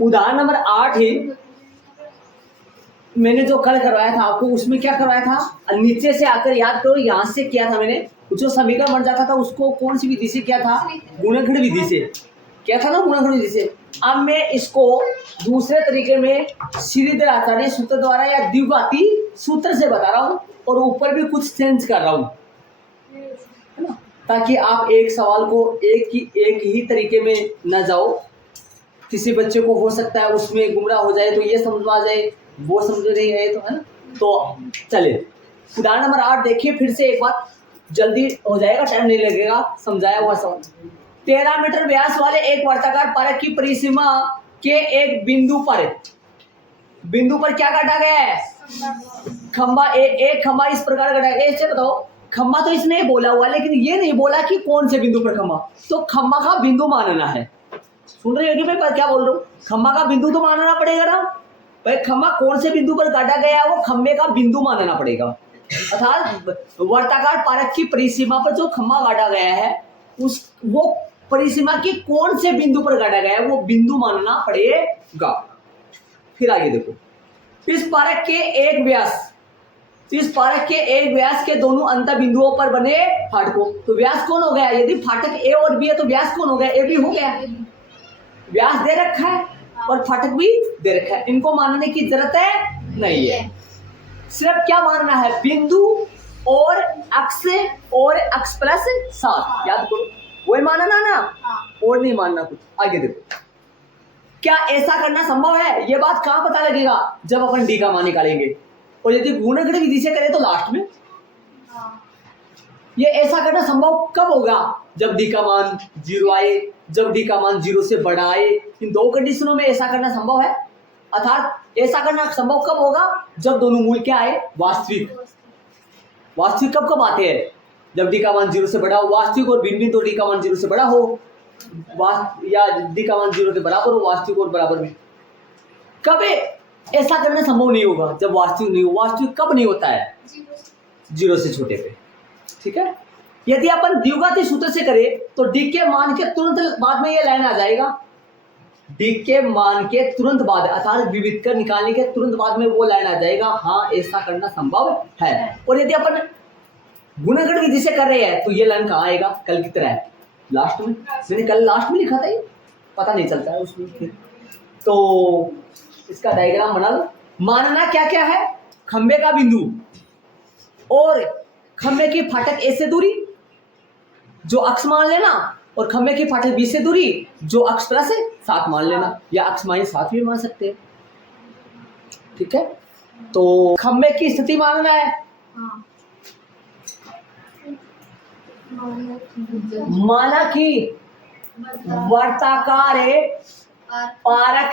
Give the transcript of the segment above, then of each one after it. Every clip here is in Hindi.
उदाहरण नंबर 8 ही मैंने जो कल करवाया था आपको, उसमें क्या करवाया था, नीचे से आकर याद करो, यहाँ से किया था मैंने, जो समीकरण बन जाता था उसको कौन सी विधि से किया था, गुणनखंड विधि से किया था ना, गुणनखंड विधि से। अब मैं इसको दूसरे तरीके में श्रीधर आचार्य सूत्र द्वारा या द्विघाती सूत्र से बता रहा हूँ, और ऊपर भी कुछ चेंज कर रहा हूँ, है ना, ताकि आप एक सवाल को एक ही तरीके में न जाओ। किसी बच्चे को हो सकता है उसमें गुमराह हो जाए, तो ये समझ में आ जाए, वो समझ नहीं आए, तो है ना। तो चलिए उदाहरण नंबर 8 देखिए फिर से एक बार, जल्दी हो जाएगा, टाइम नहीं लगेगा, समझाया हुआ सवाल। 13 मीटर व्यास वाले एक वर्ताकार पारक की परिसीमा के एक बिंदु पर क्या काटा गया है, खंबा। एक खंबा इस प्रकार काटा गया। ऐसे बताओ, खंबा तो इसने बोला हुआ, लेकिन ये नहीं बोला कि कौन से बिंदु पर खंबा, तो खंबा का बिंदु मानना है। सुन रहे हो कि मैं क्या बोल रहा हूँ, खंबा का बिंदु तो मानना पड़ेगा ना भाई, खंबा कौन से बिंदु पर काटा गया है वो खंबे का बिंदु मानना पड़ेगा। अर्थात वर्ताकार पारक की परिसीमा पर जो खंबा काटा गया है वो परिसीमा की कौन से बिंदु पर काटा गया है वो बिंदु मानना पड़ेगा। फिर आगे देखो, इस पारक के एक व्यास के दोनों अंत बिंदुओं पर बने फाटकों, तो व्यास कौन हो गया, यदि फाटक ए और बी है तो व्यास कौन हो गया, ए बी हो गया। व्यास दे रखा है और फाटक भी दे रखा है, इनको मानने की जरूरत है नहीं है। सिर्फ क्या मानना है, बिंदु और अक्ष प्लस 7, याद करो वही मानना ना, और नहीं मानना कुछ। आगे देखो, क्या ऐसा करना संभव है, ये बात कहां पता लगेगा, जब अपन डी का मान निकालेंगे, और यदि गुणनखंड विधि से करें तो लास्ट में। ये ऐसा करना संभव कब होगा, जब डी का मान 0 आए, जब डी का मान 0 से बड़ा आए, इन दो कंडीशनों में ऐसा करना संभव है। अर्थात ऐसा करना संभव कब होगा, जब दोनों मूल क्या आए, वास्तविक कब आते हैं, जब डी का मान 0 से बड़ा हो, वास्तविक और भिन्न तो डी का मान 0 से बड़ा हो, या डी का मान 0 के बराबर हो, वास्तविक और बराबर में। कब ऐसा करना संभव नहीं होगा, जब वास्तविक नहीं हो। वास्तविक कब नहीं होता है, 0 से छोटे पे, ठीक है। यदि अपन द्विघाती सूत्र से करें तो डी के मान के तुरंत बाद में ये लाइन आ जाएगा, डी के मान के तुरंत बाद, अर्थात विविधकर निकालने के तुरंत बाद में वो लाइन आ जाएगा, हाँ ऐसा करना संभव है। और यदि अपन गुणनखंड विधि से कर रहे हैं तो ये लाइन कहाँ आएगा, कल की तरह है, लास्ट में। मैंने कल लास्ट में लिखा था, ये पता नहीं चलता है उसमें फिर। तो इसका डायग्राम बना लो। मानना क्या क्या है, खंबे का बिंदु और खंबे की फाटक ए से दूरी जो अक्ष मान लेना, और खंबे की फाटक बी से दूरी जो अक्ष प्लस 7 मान लेना, या अक्ष -7 भी मान सकते हैं, ठीक है। तो खंबे की स्थिति मानना है, माना कि वर्ताकार पारक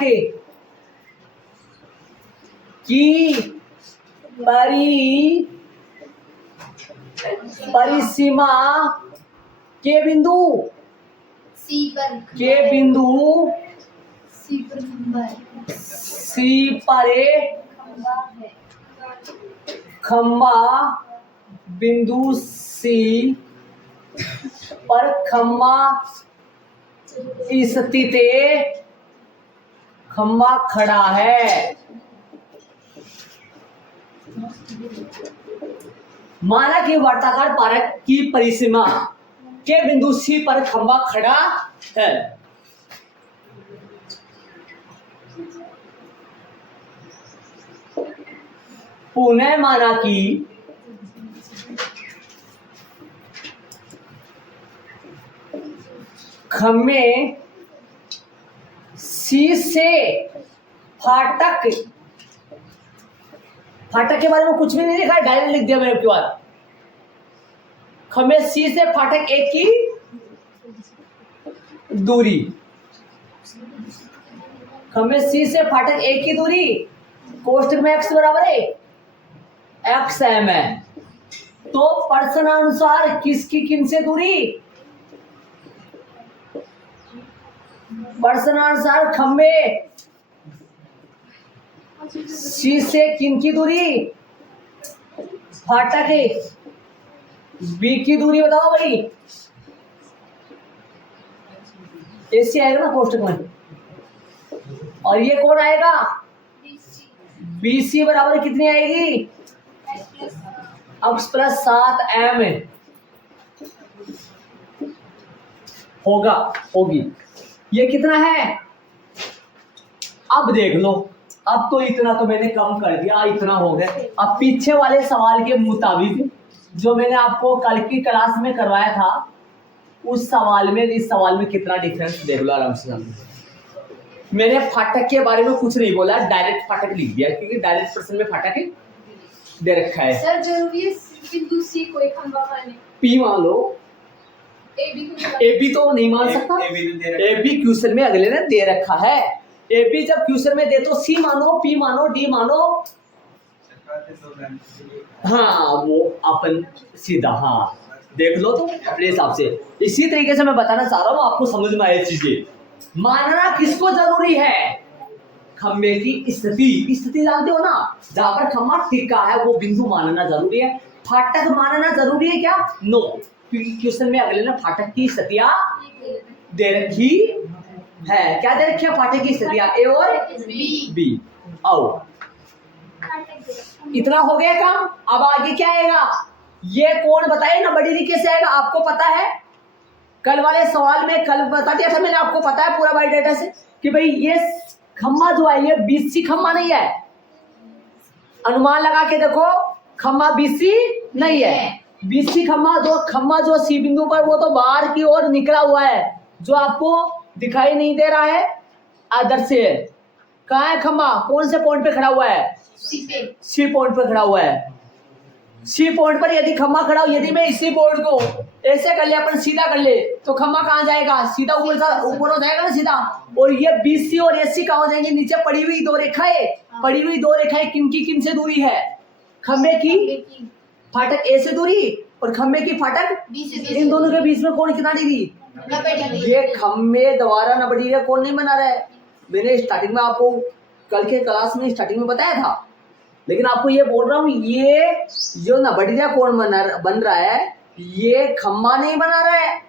की परिसीमा के बिंदु सी पर खंबा बिंदु सी पर खंबा स्थित खंबा खड़ा है। माना कि वर्ताकार पारक की परिसीमा के बिंदु सी पर खंबा खड़ा है। पुनः माना कि खंबे सी से फाटक के बारे में कुछ भी नहीं लिखा है, डायरेक्ट लिख दिया मैंने आपके बाद। खंबे सी से फाटक एक की दूरी, खंबे सी से फाटक एक की दूरी कोष्ठक में x बराबर है x m है, तो प्रश्नानुसार किसकी किन से दूरी, प्रश्नानुसार खंबे सी से किन की दूरी, फाटक बी की दूरी बताओ भाई, ऐसे आएगा ना कोष्टक में। और ये कौन आएगा, BC बराबर कितनी आएगी, x प्लस 7m होगी। ये कितना है, अब देख लो, अब तो इतना तो मैंने कम कर दिया, इतना हो गया। अब पीछे वाले सवाल के मुताबिक जो मैंने आपको कल की क्लास में करवाया था, उस सवाल में इस सवाल में कितना डिफरेंस देख लो आराम से। मैंने फाटक के बारे में कुछ नहीं बोला, डायरेक्ट फाटक लिख दिया, क्योंकि डायरेक्ट प्रश्न में फाटक दे रखा है। सर जरूरी है बिंदु सी कोई खंभा माने, P मान लो, AB तो नहीं मान सकता, AB क्वेश्चन में अगले ने दे रखा है। AB जब क्वेश्चन में दे तो C मानो, P मानो, D मानो, हाँ वो अपन सीधा, हाँ देख लो तो अपने हिसाब से। इसी तरीके से मैं बताना चाह रहा हूँ, आपको समझ में आए चीजें। मानना किसको जरूरी है, खंबे की स्थिति जानते हो ना, जहां पर खंबा टिका है वो बिंदु मानना जरूरी है। फाटक मानना जरूरी है क्या, नो, क्योंकि क्वेश्चन में अगले ने फाटक की स्थितियां दे रखी है। क्या दे रखी है, फाटक की स्थितियां A और B। आओ, इतना हो गया काम। अब आगे क्या आएगा, ये कौन बताए ना, बड़ी तरीके से आएगा, आपको पता है। कल वाले सवाल में कल बता दिया था मैंने, आपको पता है पूरा बायोडाटा से कि भाई ये खम्मा जो है ये BC खम्मा नहीं है। अनुमान लगा के देखो, खम्मा BC नहीं है। BC खम्मा जो C बिंदु पर, वो तो बाहर की ओर निकला हुआ है, जो आपको दिखाई नहीं दे रहा है आदर से। कहाँ है खम्मा, कौन से पॉइंट पे खड़ा हुआ है, C पॉइंट पे खड़ा हुआ है। C पॉइंट पर यदि खम्मा खड़ा हो, यदि मैं इसी पॉइंट को ऐसे कर ले, अपन सीधा कर ले, तो खम्मा कहाँ जाएगा, सीधा ऊपर हो जाएगा ना सीधा। और ये BC और AC कहाँ हो जाएंगे, नीचे पड़ी हुई दो रेखाएं किन से दूरी है, खम्बे की फाटक A से दूरी और खम्बे की फाटक B से। इन दोनों के बीच में कौन कितना डिग्री, ये खम्बे द्वारा 90 डिग्री कौन नहीं बना रहा है। मैंने स्टार्टिंग में आपको कल के क्लास में स्टार्टिंग में बताया था, लेकिन आपको ये बोल रहा हूँ, ये जो 90 डिग्री कौन बन रहा है, ये खम्बा नहीं बना रहा है,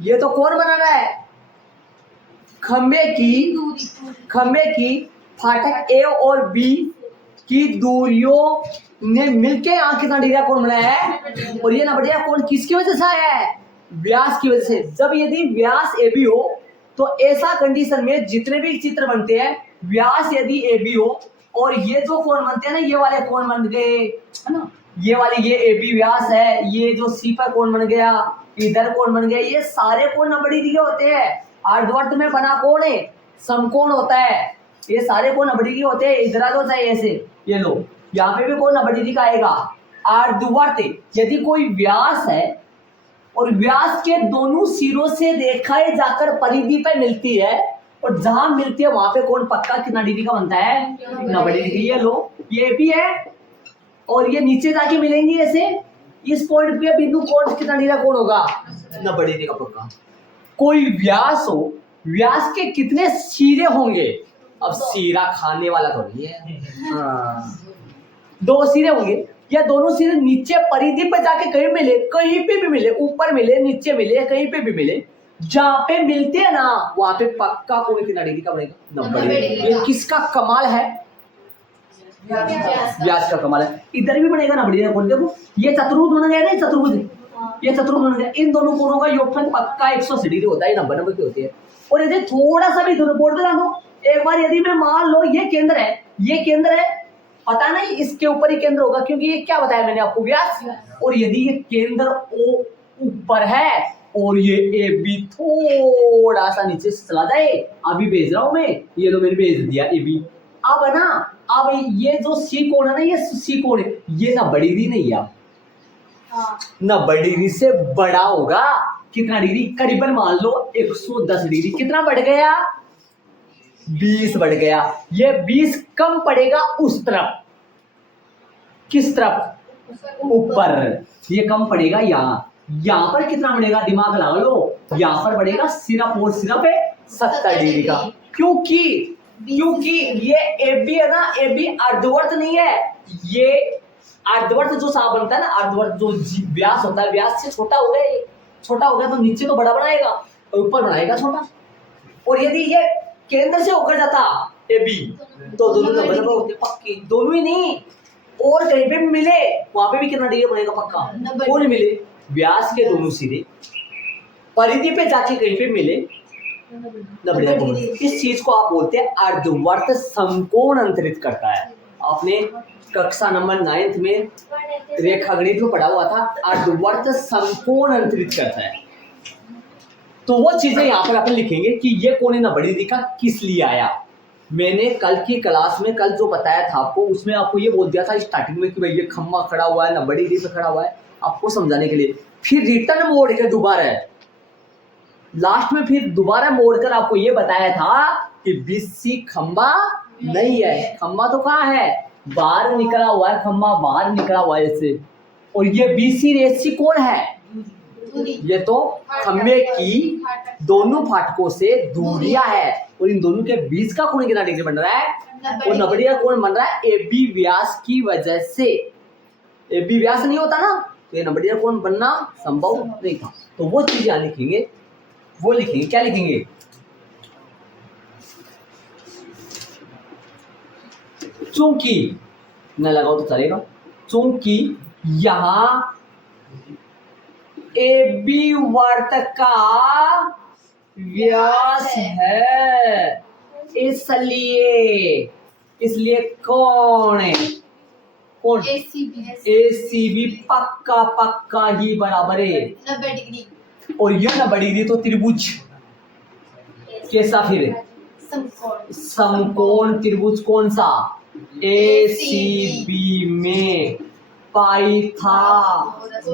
ये तो कौन बना रहा है, खम्बे की फाटक A और B की दूरियों ने मिलके यहाँ कितना डिग्री कौन बनाया है। और ये 90 डिग्री कौन किसकी वजह से आया है, व्यास की वजह से। जब यदि व्यास AB हो तो ऐसा कंडीशन में जितने भी चित्र बनते हैं, व्यास यदि AB हो और ये जो कोण बनते हैं ना, ये वाले कोण बन गए है ना, ये वाले ये AB व्यास है, ये जो C पर कोण बन गया, इधर कोण बन गया, ये सारे कोण 90 डिग्री के होते हैं। अर्धवर्त में बना कोण है समकोण होता है, ये सारे कोण 90 डिग्री होते हैं। इधर होता है ऐसे, ये लो यहाँ पे भी कोण 90 डिग्री का आएगा। अर्धवर्त यदि कोई व्यास है और व्यास के दोनों सिरों से रेखाएं जाकर परिधि पे मिलती है, और जहां मिलती है वहां पे कोण पक्का कितना डिग्री का बनता है, 90 डिग्री। ये लो ये भी है, और ये नीचे जाके मिलेंगे ऐसे, इस पॉइंट पे बिंदु कोण कितना डिग्री का कोण होगा, 90 डिग्री का पक्का। कोई व्यास हो, व्यास के कितने सिरे होंगे, अब सिरा खाने वाला तो नहीं है, दो सिरे होंगे, या दोनों सिरे नीचे परिधि पर जाके कहीं मिले, कहीं पे भी मिले, ऊपर मिले, नीचे मिले, कहीं पे भी मिले, जहां पे मिलते हैं ना वहां पे पक्का कोण कितना डिग्री का बनेगा, 90 डिग्री। ये किसका कमाल है, व्यास का कमाल है। इधर भी बनेगा 90 डिग्री का कोण। देखो ये चतुर्भुज बन गया ना, चतुर्भुज, ये चतुर्भुज बन गया, इन दोनों कोणों का योगफल पक्का 180 डिग्री होता है, 90 की होती है। और यदि थोड़ा सा भी बोर्ड पे ध्यान दो, एक बार यदि मैं मान लो ये केंद्र है, ये केंद्र है, पता नहीं इसके ऊपर ही केंद्र होगा, क्योंकि ये क्या बताया मैंने आपको, व्यास। और यदि ये केंद्र O ऊपर है और ये AB थोड़ा सा नीचे से चला जाए, अभी भेज रहा हूं मैं, ये लो मैंने भेज दिया AB। अब है ना, अब ये जो C कोण है ना, ये C कोण है, ये 90 डिग्री नहीं है, 90 डिग्री से बड़ा होगा। कितना डिग्री, करीबन मान लो 110 डिग्री। कितना बढ़ गया, 20 बढ़ गया। ये 20 कम पड़ेगा उस तरफ, किस तरफ, ऊपर, ये कम पड़ेगा यहाँ पर कितना बढ़ेगा, दिमाग लगा लो, यहाँ पर बढ़ेगा सिर्फ और सिर्फ 70 डिग्री का। क्योंकि ये AB है ना, AB अर्धवर्त नहीं है, ये अर्धवर्त जो सा बनता है ना, अर्धवर्त जो व्यास होता है, व्यास से छोटा हो गया, छोटा हो गया तो नीचे तो बड़ा बनाएगा और ऊपर बनाएगा छोटा। और यदि ये केंद्र से होकर जाता ए बी, तो दोनों नब्बे होते पक्की, दोनों ही नहीं और कहीं पे भी मिले वहां पे भी कितना डिग्री बनेगा पक्का, कोई नहीं मिले व्यास के दोनों सिरे परिधि पे जाके कहीं पे मिले 90 डिग्री। इस चीज को आप बोलते हैं अर्धवर्त समकोण अंतरित करता है। आपने कक्षा नंबर 9th में रेखागणित में पढ़ा हुआ था, अर्धवर्त समकोण अंतरित करता है। तो वो चीजें यहाँ पर अपन लिखेंगे कि ये कोण 90 डिग्री का किस लिए आया। मैंने कल की क्लास में कल जो बताया था आपको, उसमें आपको ये बोल दिया था स्टार्टिंग में कि भाई ये खम्मा खड़ा हुआ है 90 डिग्री पे खड़ा हुआ है, आपको समझाने के लिए। फिर रिटर्न मोड़ के दोबारा लास्ट में फिर दोबारा मोड़कर आपको ये बताया था कि बीसी खंबा नहीं है, खंबा तो कहाँ है, बाहर निकला हुआ है, खंबा बाहर निकला हुआ है ऐसे। और ये बीसी रेसी कौन है, ये तो खंबे की दोनों फाटकों से दूरियां है और इन दोनों के बीच का कोण कितना डिग्री बन रहा है, और 90 डिग्री का कोण बन रहा है ए बी व्यास की वजह से। ए बी व्यास नहीं होता ना तो ये 90 डिग्री का कोण बनना संभव नहीं था। तो वो चीज यहाँ लिखेंगे, वो लिखेंगे, क्या लिखेंगे, चूंकि न लगाओ तो चलेगा, चूंकि यहां ए बी वर्त का व्यास है, इसलिए कौन है, कौन ACB पक्का ही बराबर है 90 डिग्री। और यह 90 डिग्री तो त्रिभुज कैसा, फिर समकोण त्रिभुज कौन सा, ACB में पाइथागोरस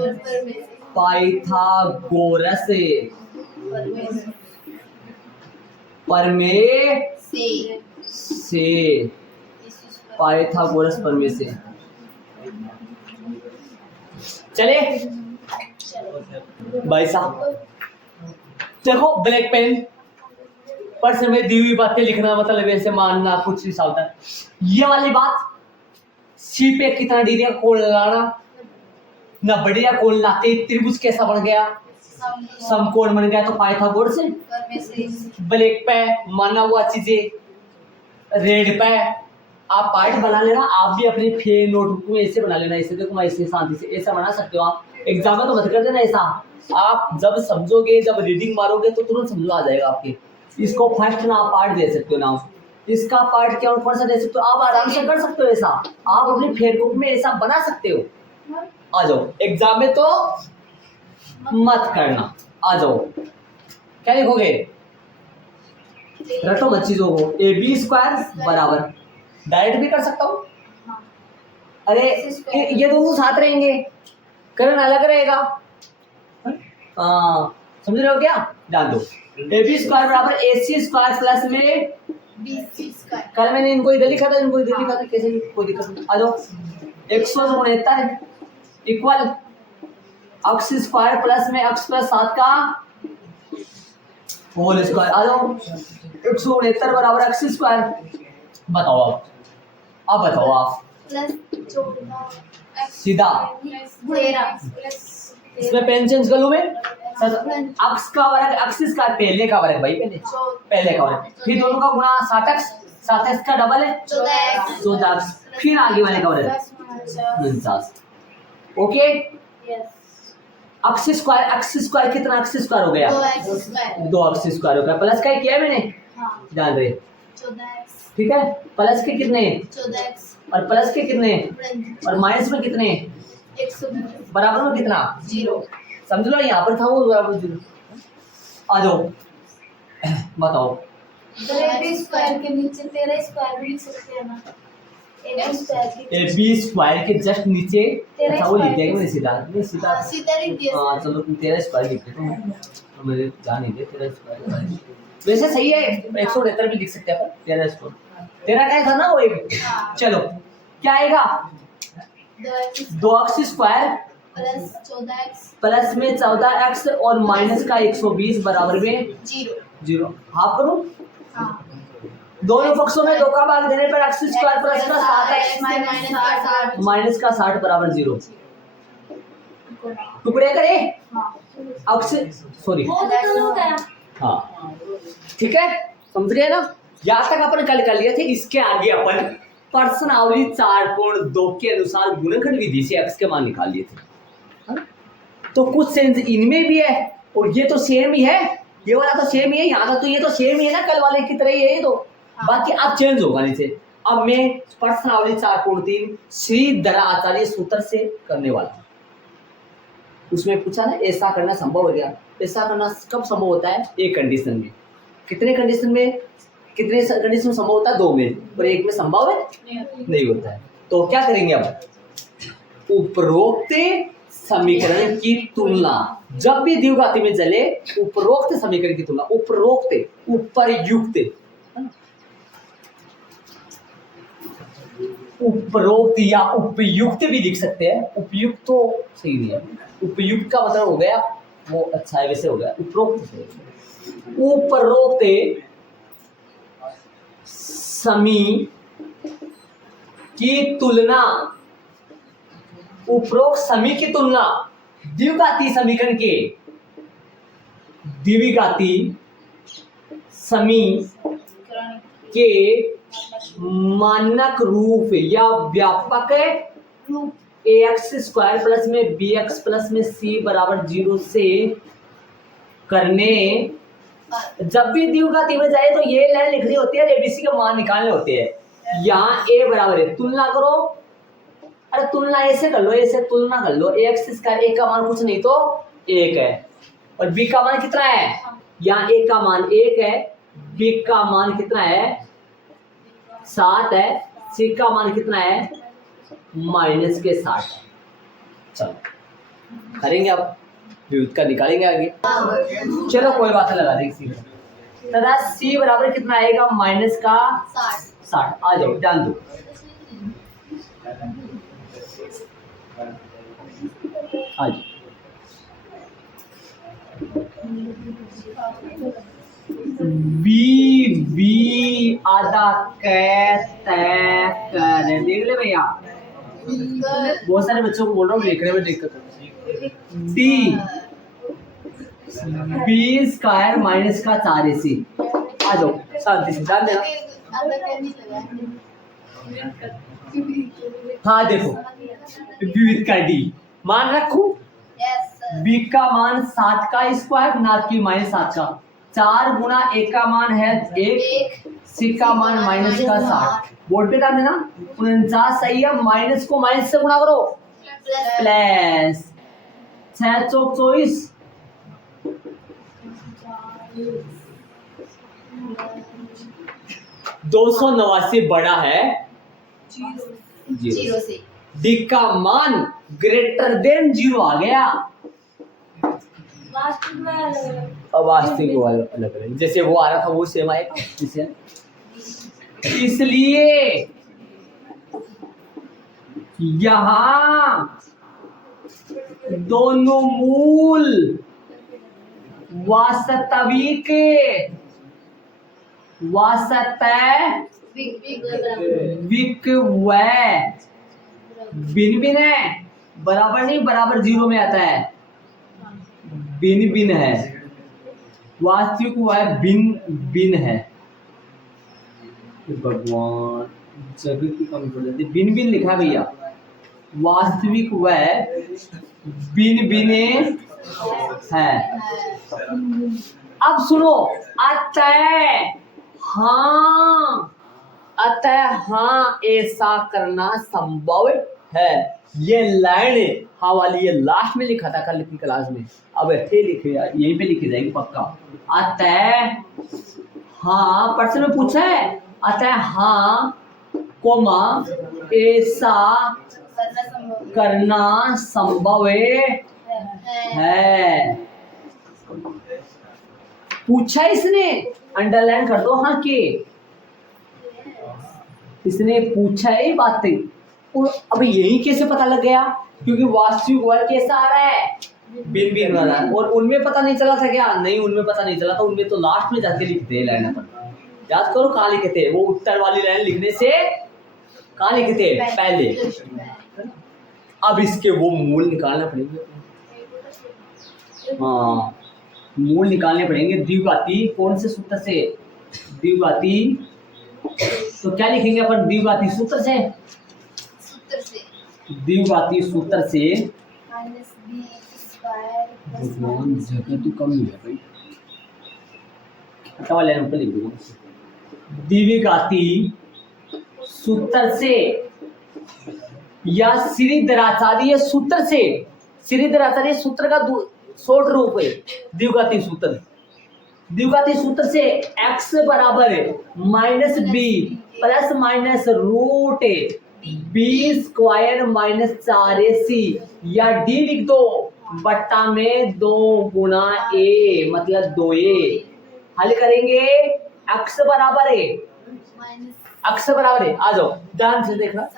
प्रमेय से, पाइथागोरस प्रमेय से। चले भाई साहब, देखो ब्लैक पेन पर समय दी हुई बातें लिखना, मतलब ऐसे मानना कुछ सावधान। ये वाली बात सी पे कितना डिग्री का कोण लगाना, 90 डिग्री का कोण लाते त्रिभुज कैसा बन गया, समकोण बन गया, तो पाइथागोरस से। ब्लैक पे माना हुआ चीजें, रेड पे आप पार्ट बना लेना, आप भी अपने फेर नोटबुक में ऐसे बना लेना, ऐसे देखो ऐसे शांति से ऐसा बना सकते हो आप। एग्जाम में तो मत कर देना ऐसा, आप जब समझोगे, जब रीडिंग मारोगे तो तुरंत समझ आ जाएगा आपके। इसको फर्स्ट ना आप पार्ट दे सकते हो ना, इसका पार्ट क्या कौन सा दे सकते हो, आप आराम से कर सकते हो ऐसा, आप अपने फेर बुक में ऐसा बना सकते हो। आ जाओ, एग्जाम में तो मत करना, आ जाओ। क्या लिखोगे, रटो मत चीजों को। AB² बराबर, डायरेक्ट भी कर सकता हूँ, अरे ये दोनों साथ रहेंगे, करण अलग रहेगा, समझ रहे हो क्या, जान दो। AB² बराबर AC² प्लस में BC²। कल मैंने इनको इधर लिखा था, इनको इधर लिखा था, कैसे कोई दिक्कत नहीं। आ जाओ, 169 इक्वल अक्ष स्क्वायर प्लस में अक्ष प्लस 7 का होल स्क्वायर। आ जाओ, 169 बराबर अक्ष स्क्वायर। बताओ अब बताओ आप, सीधा इसमें पेन चेंज कर लूं मैं, अक्ष का वर्ग अक्ष का पहले का वर्ग भाई, पहले का वर्ग, फिर दोनों का गुणा 7x का डबल है 14x, फिर आगे वाले का वर्ग 49। ओके, अक्ष स्क्वायर कितना, अक्ष स्क्वायर हो गया 2 अक्ष स्क्वायर हो गया, प्लस का ही किया मैंने, ध्यान रहे, ठीक है। प्लस के कितने 14x और प्लस के कितने और माइनस में कितने, 120 बराबर में कितना 0। समझ लो, यहाँ पर था वो बराबर 0। आ जाओ बताओ, AB² के नीचे 13² भी लिख सकते हैं ना, AB² के जस्ट नीचे, अच्छा वो लिख दिया मैंने सीधा सीधा लिख दिया। हाँ चलो, तुम 13² लिख देते हो, तो मेरे ध्यान नहीं दे 13², वैसे सही है, 169 भी लिख सकते हैं अपन, 13² 13 क्या था ना वो एक। चलो क्या आएगा, 2x² प्लस 14x प्लस में 14x और माइनस का 120 बराबर में 0। हाफ करूं, दोनों पक्षों में 2 का भाग देने पर x² प्लस का 7x माइनस का 60 बराबर 0। टुकड़े करे अक्ष, सॉरी हाँ ठीक है, समझ गए ना। यहाँ तक अपन कल कर लिए थे। इसके आगे अपन प्रश्नावली 4.2 के अनुसार गुणनखंड विधि से x के मान निकाल लिए थे, है ना? तो कुछ सेंस इनमें भी है और ये तो सेम ही है, ये वाला तो सेम ही है, यहाँ का तो ये तो सेम ही है ना, कल वाले की तरह ही है ये तो। बाकी अब चेंज होगा नीचे। अब मैं प्रश्नावली 4.3 श्रीधर आचार्य सूत्र से करने वाला हूँ। उसमें पूछा ना ऐसा करना संभव हो गया। ऐसा करना कब संभव होता है? एक कंडीशन में। कितने कंडीशन में? कितने कंडीशन में संभव होता है? 2 में, और 1 में संभव है नहीं होता है। तो क्या करेंगे अब? उपरोक्त समीकरण की तुलना, जब भी द्विघाती में चले उपरोक्त समीकरण की तुलना, उपरोक्त उपरयुक्त, उपरोक्त या उपयुक्त भी लिख सकते हैं। उपयुक्त तो सही नहीं है, उपयुक्त का मतलब हो गया वो अच्छा है, वैसे हो गया उपरोक्त से। उपरोक्त समी की तुलना, उपरोक्त समी की तुलना द्विघाती समीकरण के, द्विघाती समी के मानक रूप या व्यापक रूप ax² प्लस में bx प्लस में c बराबर 0 से करने, जब भी द्विघाती में जाए तो ये लाइन लिखनी होती है, एबीसी के मान निकालने होते हैं। यहाँ a बराबर है, तुलना करो, अरे तुलना ऐसे कर लो, ऐसे तुलना कर लो, ax², a का मान कुछ नहीं तो 1 है, और b का मान कितना है? यहाँ a का मान 1 है, b का मान कितना है? 7 है, c का मान कितना है? -60 है। चलो करेंगे अब, व्युत्पत्ति का निकालेंगे आगे। चलो कोई बात नहीं, लगा देंगे c तथा c बराबर कितना आएगा? -60। आ जाओ, डाल दो। आ जाओ। वी आधा तय कर, देख ले भैया, बहुत सारे बच्चों को बोल रहा हूँ लिखने में दिक्कत होती है। डी b² माइनस का 4ac। आ जाओ शांति से डाल देना। हाँ देखो, विविध का डी मान रखूं, b का मान 7 का स्क्वायर ना कि -7 का, 4 गुना a का मान है 1, c का मान -60। बोर्ड पे डाल देना। 49 सही है, माइनस को माइनस से गुणा करो, प्लस 6 चौक 24, 289 बड़ा है 0 से। डी का मान ग्रेटर देन 0 आ गया। वास्तविक वाला अलग है, जैसे वो आ रहा था वो सेम आएगा, इसलिए यहाँ दोनों मूल वास्तविक व भिन्न भिन्न है, बराबर नहीं, बराबर 0 में आता है, भिन्न भिन्न है, वास्तविक व भिन्न भिन्न है। भगवान जगत की कमी पड़ जाती, भिन्न भिन्न लिखा भैया, वास्तविक व भिन्न भिन्न है। अब सुनो, अतः हाँ ऐसा करना संभव है। ये लाइन हाँ वाली ये लास्ट में लिखा था कल की क्लास में, अब ऐसे लिखे, यहीं पे लिखी जाएगी पक्का। अतः हाँ प्रश्न में पूछा है, अतः हाँ कोमा ऐसा करना संभव है। पूछा इसने, अंडरलाइन कर दो हाँ के, इसने पूछा है बातें। और अब यही कैसे पता लग गया? क्योंकि वास्तविक वर्ग कैसा आ रहा है? भिन्न भिन्न वाला, और उनमें पता नहीं चला था क्या? नहीं, उनमें पता नहीं चला था, उनमें तो लास्ट में जाके लिखते हैं लाइन पर। याद करो कहाँ लिखते हैं, वो उत्तर वाली लाइन लिखने से कहाँ लिखते हैं? पहले। अब इसके वो मूल निकालना पड़ेंगे। हाँ, मूल निकालने पड़ेंगे द्विघाती, कौन से सूत्र से? द्विघाती तो क्या लिखेंगे अपन द्विघाती सूत्र से? सूत्र से द्विघाती सूत्र से माइनस बी स्क्वायर प्लस भगवान जगह तो कम ही है भाई, हटावा लाइन ऊपर लिख दूंगा। द्विघाती सूत्र से या श्रीधराचार्य सूत्र से, श्रीधराचार्य सूत्र का शॉर्ट रूप है द्विघाती सूत्र। द्विघाती सूत्र से x बराबर है minus b plus minus root b square minus 4ac या d लिख दो बट्टा में 2 गुना a मतलब 2a। हल करेंगे x बराबर है, माइनस x बराबर है, आ जाओ ध्यान से देखना,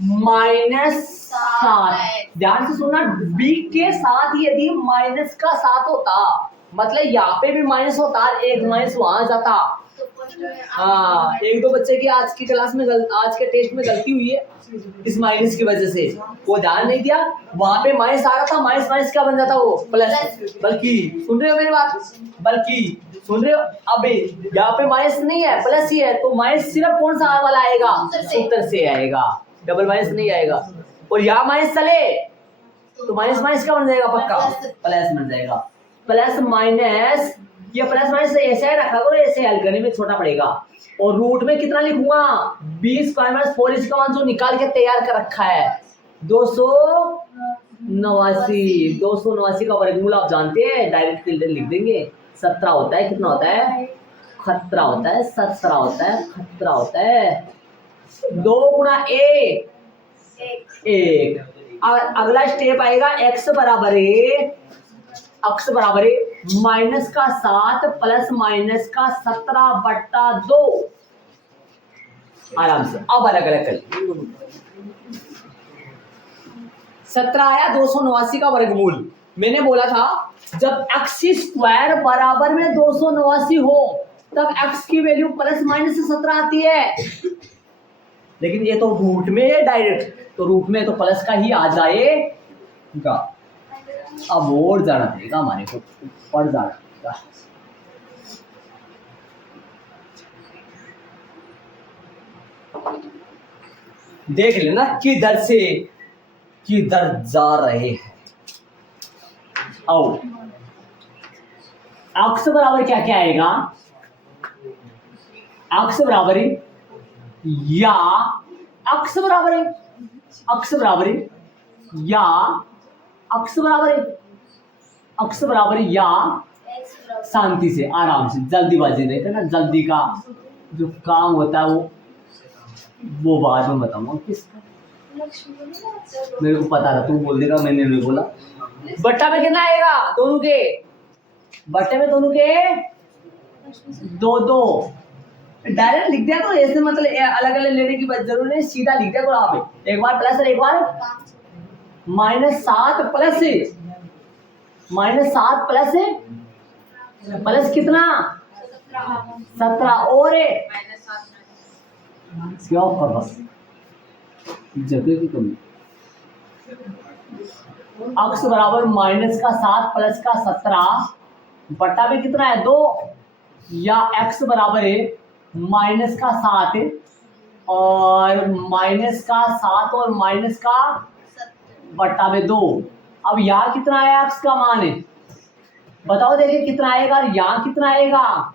-7। ध्यान से सुनना, b के साथ यदि माइनस का 7 होता मतलब यहाँ पे भी माइनस होता, एक माइनस वहां जाता। तो फर्स्ट में हाँ, एक दो बच्चे की आज की क्लास में आज के टेस्ट में गलती हुई है इस माइनस की वजह से, वो ध्यान नहीं दिया, वहां पे माइनस आ रहा था, माइनस माइनस क्या बन जाता वो प्लस। बल्कि सुन रहे हो मेरी बात, बल्कि सुन रहे हो, अब यहाँ पे माइनस नहीं है प्लस ही है, तो माइनस सिर्फ कौन सा वाला आएगा? सूत्र से आएगा, डबल माइनस नहीं आएगा। और यहाँ माइनस चले तो माइनस माइनस क्या बन जाएगा? पक्का प्लस बन जाएगा। प्लस माइनस, ये प्लस माइनस ऐसे ही रखा करो, ऐसे हल करने में छोटा पड़ेगा। और रूट में कितना लिखूंगा? बी स्क्वायर माइनस 4ac का मान जो निकाल के तैयार कर रखा है 289 का वर्गमूल आप जानते हैं, डायरेक्ट लिख देंगे। 17 होता है, कितना होता है? खतरा होता है, 17 होता है, खतरा होता है। 2 गुना 1 अगला स्टेप आएगा x बराबर है माइनस का 7 प्लस माइनस का 17 बट्टा 2। आराम से अब अलग अलग कर 17 आया 289 का वर्गमूल। मैंने बोला था जब x स्क्वायर बराबर में 289 हो तब x की वैल्यू प्लस माइनस 17 आती है, लेकिन ये तो रूट में है डायरेक्ट, तो रूट में तो प्लस का ही आ जाएगा। अब और जाना पड़ेगा हमारे को, पढ़ जाना पड़ेगा। देख लेना किधर से किधर जा रहे हैं। आओ x बराबर क्या क्या आएगा? x बराबर या x बराबर या x बराबर या शांति से आराम से, जल्दीबाजी नहीं करना। जल्दी का जो काम होता है वो बाद में बताऊंगा किसका, मेरे को पता था, तू बोल देगा मैंने नहीं बोला। बट्टा में कितना आएगा? दोनों के बट्टे में दोनों के 2 डायरेक्ट लिख दिया, तो ऐसे मतलब अलग अलग लेने की जरूरत नहीं, सीधा लिख दिया करो आप, एक बार प्लस और एक बार -7 प्लस कितना? 17 और क्या कर रहा जगह की कमी। x बराबर माइनस का 7 प्लस का 17 बट्टा में कितना है? 2 या x बराबर है माइनस का 7 और माइनस का 7 और माइनस का बट्टा में 2। अब यहाँ कितना आया x का मान है? बताओ देखिए कितना आएगा, और यहाँ कितना आएगा?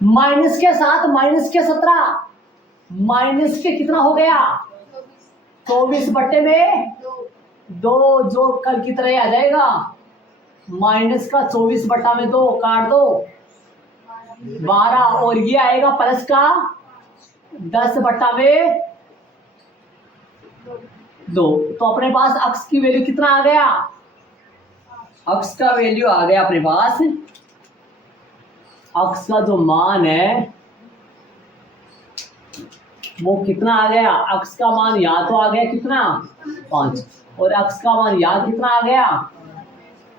माइनस के 7 माइनस के 17 माइनस के कितना हो गया? 24 बट्टे में 2, जो कल की तरह आ जाएगा। माइनस का 24 बट्टा में 2 काट दो 12, और ये आएगा प्लस का 10 बट्टा में 2। तो अपने पास x की वैल्यू कितना आ गया? x का वैल्यू आ गया अपने पास, x का जो मान है वो कितना आ गया? x का मान यहाँ तो आ गया कितना? 5, और x का मान यहाँ कितना आ गया?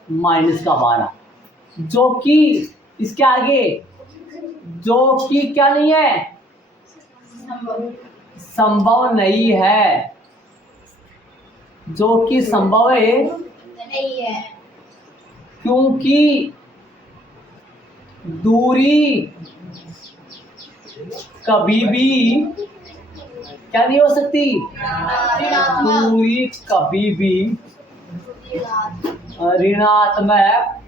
माइनस का 12, जो कि इसके आगे जो कि क्या नहीं है? संभव नहीं है, जो कि संभव है नहीं है, क्योंकि दूरी कभी भी क्या नहीं हो सकती, ऋणात्मक दूरी कभी भी ऋणात्मक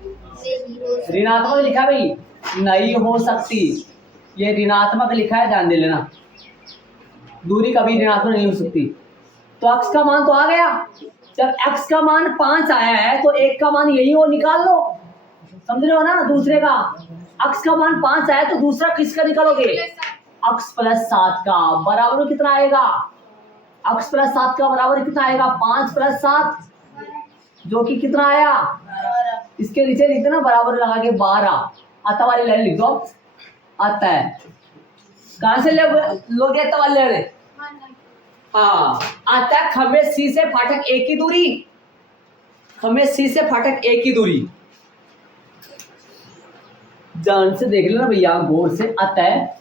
ऋणात्मक लिखा है भाई, नहीं हो सकती। ये ऋणात्मक लिखा है, ध्यान दे लेना। दूरी कभी ऋणात्मक नहीं हो सकती। तो x का मान तो आ गया। जब x का मान 5 आया है तो 1 का मान यही हो, निकाल लो। समझ रहे हो ना? दूसरे का x का मान 5 आया तो दूसरा किसका निकालोगे? x प्लस 7 का। बराबर में कितना आएगा? x प्लस 7 का बराबर कितना आएगा? 5 प्लस 7 जो कि कितना आया? इसके नीचे लिख देना बराबर लगा के 12। आता वाले लाइन लिख दो। आता है कहां से लोगे? आता वाले लाइन, हाँ आता है खम्बे सी से फाटक ए की दूरी। खम्बे सी से फाटक ए की दूरी ध्यान से देख लेना भैया, गौर से। आता है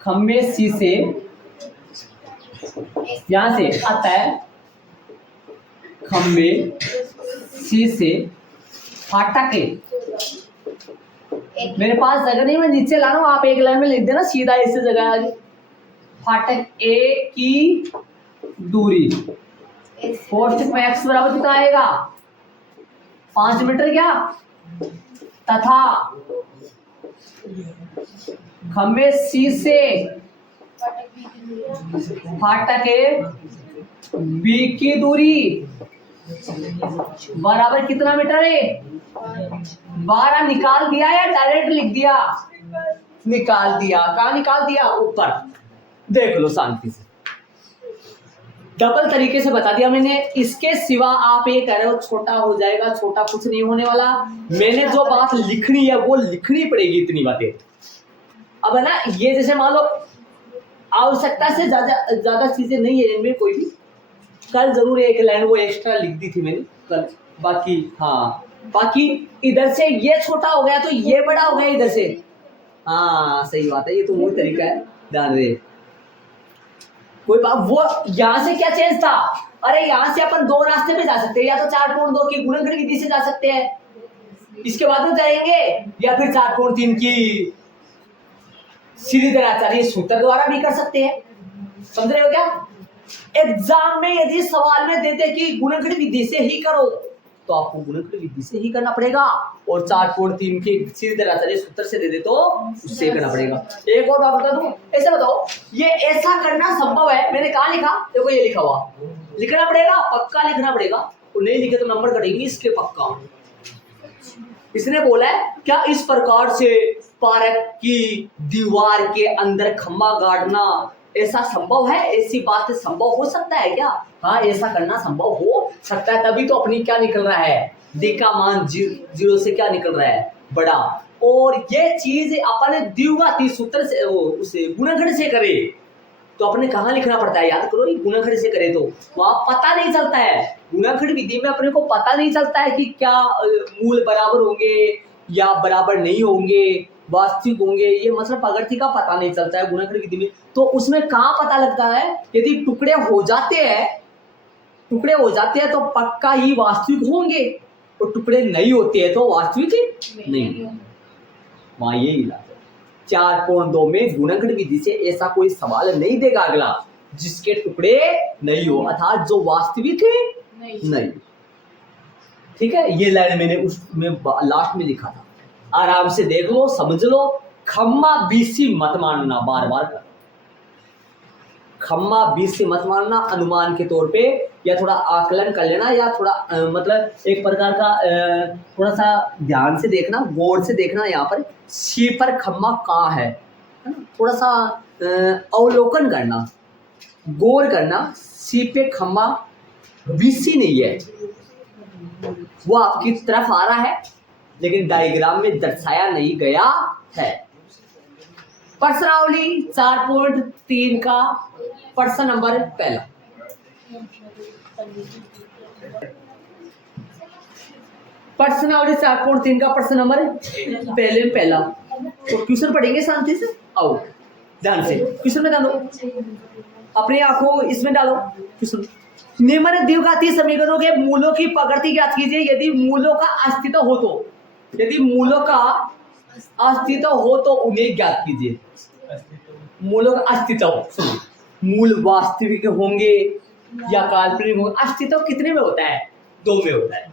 खम्बे सी से, यहां से आता है खम्बे सी से फाटक ए। मेरे पास जगह नहीं, मैं नीचे ला रहा हूं, आप एक लाइन में लिख देना सीधा इससे जगह आ गई। फाटक ए की दूरी पोस्ट में x बराबर कितना आएगा? 5 मीटर क्या? तथा खम्बे सी से फाटक ए बी की दूरी बराबर कितना मीटर है? 12। निकाल दिया या डायरेक्ट लिख दिया? निकाल दिया। कहाँ निकाल दिया? ऊपर देख लो शांति से। डबल तरीके से बता दिया मैंने। इसके सिवा आप ये कह रहे हो छोटा हो जाएगा, छोटा कुछ नहीं होने वाला। मैंने जो बात लिखनी है वो लिखनी पड़ेगी, इतनी बातें। अब है ना, ये जैसे मान लो आवश्यकता से ज्यादा चीजें नहीं है इनमें कोई भी। कल जरूर एक लाइन वो एक्स्ट्रा लिख दी थी मैंने कल। बाकी हाँ, बाकी इधर से ये छोटा हो गया तो ये बड़ा हो गया इधर से। हाँ सही बात है, ये तो वही तरीका है, ध्यान दे। कोई बात, वो यहाँ से क्या चेंज था? अरे यहाँ से अपन 2 रास्ते पे जा सकते हैं, या तो 4.2 की गुणनखंड विधि से जा सकते हैं, इसके बाद में जाएंगे, या फिर 4.3 की सीधी दराचारी सूत्र द्वारा भी कर सकते हैं। समझ रहे हो क्या? एग्जाम में यदि सवाल में देते कि गुणनखंड विधि से ही करो तो आपको गुणनखंड विधि से ही करना पड़ेगा, और 4.3 के सीधी दराचारी सूत्र से दे दे तो उससे करना पड़ेगा। एक और बात बता दूं, ऐसे बताओ, ये ऐसा करना संभव है? मैंने कहा लिखा? देखो ये लिखा हुआ, लिखना पड़ेगा, पक्का लिखना पड़ेगा। और नहीं लिखे तो नंबर कटेंगे इसके पक्का। इसने बोला है क्या इस प्रकार से पार्क की दीवार के अंदर खम्बा गाड़ना ऐसा संभव है? ऐसी बात संभव हो सकता है क्या? हाँ ऐसा करना संभव हो सकता है। तभी तो अपनी क्या निकल रहा है? डी का मान 0 से क्या निकल रहा है? बड़ा। और ये चीज अपने द्विघाती सूत्र से उसे गुणनखंड से करे तो अपने कहाँ लिखना पड़ता है? याद करो, गुणनखंड से करे तो वहां पता नहीं चलता है। गुणनखंड विधि में अपने को पता नहीं चलता है कि क्या मूल बराबर होंगे या बराबर नहीं होंगे, वास्तविक होंगे, ये मतलब अगरथी का पता नहीं चलता है गुणनखंड विधि में। तो उसमें कहाँ पता लगता है? यदि टुकड़े हो जाते हैं तो पक्का ही वास्तविक होंगे, और टुकड़े नहीं होते हैं तो वास्तविक नहीं। वहां ये इलाज है। 4.2 में गुणनखंड विधि से ऐसा कोई सवाल नहीं देगा अगला जिसके टुकड़े नहीं हो, अर्थात जो वास्तविक नहीं। ठीक है, ये लाइन मैंने उसमें लास्ट में लिखा था, आराम से देख लो, समझ लो। खम्मा बीसी मत मानना, बार बार कर, खम्मा बीसी मत मानना। अनुमान के तौर पे या थोड़ा आकलन कर लेना, या थोड़ा मतलब एक प्रकार का थोड़ा सा ध्यान से देखना, गौर से देखना। यहाँ पर सी पर खम्मा कहाँ है, थोड़ा सा अवलोकन करना, गौर करना। सी पे खम्मा बीसी नहीं है, वो आपकी तरफ आ रहा है लेकिन डायग्राम में दर्शाया नहीं गया है। प्रश्नावली 4.3 का प्रश्न नंबर पहला। प्रश्नावली 4.3 का प्रश्न नंबर पहला। तो क्वेश्चन पढ़ेंगे शांति से, आओ ध्यान से क्वेश्चन में डालो, अपनी आंखों इसमें डालो क्वेश्चन। निम्न द्विघाती समीकरणों के मूलों की प्रकृति ज्ञात कीजिए। यदि मूलों का अस्तित्व हो तो, यदि मूलों का अस्तित्व हो तो उन्हें ज्ञात कीजिए। मूलों का अस्तित्व, सुनो, मूल वास्तविक होंगे या काल्पनिक होंगे। अस्तित्व कितने में होता है? 2 में होता है।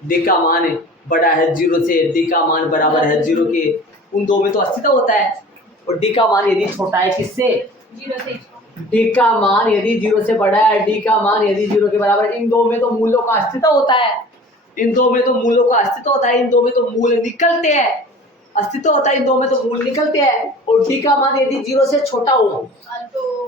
डी का मान बड़ा है 0 से, डी का मान बराबर है 0 के, उन 2 में तो अस्तित्व होता है। और डी का मान यदि छोटा है किससे? 0 से। डी का मान यदि 0 से बड़ा है, डी का मान यदि 0 के बराबर है, इन 2 में तो मूलों का अस्तित्व होता है। इन 2 में तो मूलों का अस्तित्व होता है। इन 2 में तो मूल निकलते हैं, अस्तित्व होता है। इन 2 में तो मूल निकलते हैं। और डी का मान यदि 0 से छोटा हो,